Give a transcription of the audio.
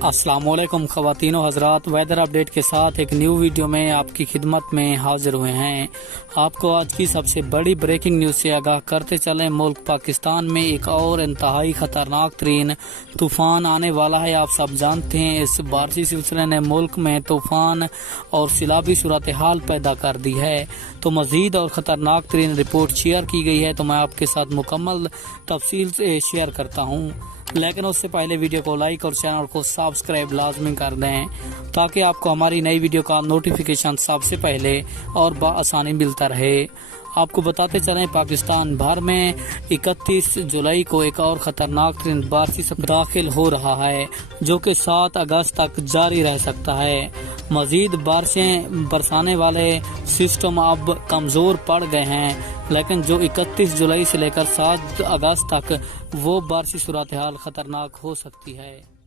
अस्सलाम वालेकुम ख़वातीन व हज़रात, वेदर अपडेट के साथ एक न्यू वीडियो में आपकी खिदमत में हाजिर हुए हैं। आपको आज की सबसे बड़ी ब्रेकिंग न्यूज़ से आगाह करते चलें। मुल्क पाकिस्तान में एक और इंतहाई ख़तरनाक तरीन तूफ़ान आने वाला है। आप सब जानते हैं इस बारिशी सिलसिले ने मुल्क में तूफ़ान और सैलाबी सूरत हाल पैदा कर दी है। तो मज़ीद और ख़तरनाक तरीन रिपोर्ट शेयर की गई है, तो मैं आपके साथ मुकम्मल तफसील से शेयर करता हूँ। लेकिन उससे पहले वीडियो को लाइक और चैनल को सब्सक्राइब लाजमी कर दें ताकि आपको हमारी नई वीडियो का नोटिफिकेशन सबसे पहले और बआसानी मिलता रहे। आपको बताते चलें, पाकिस्तान भर में 31 जुलाई को एक और ख़तरनाक तरीन बारिशी सत्र दाखिल हो रहा है जो कि 7 अगस्त तक जारी रह सकता है। मज़ीद बारिशें बरसाने वाले सिस्टम अब कमज़ोर पड़ गए हैं, लेकिन जो 31 जुलाई से लेकर 7 अगस्त तक वो बारिशी सूरत हाल ख़तरनाक हो सकती है।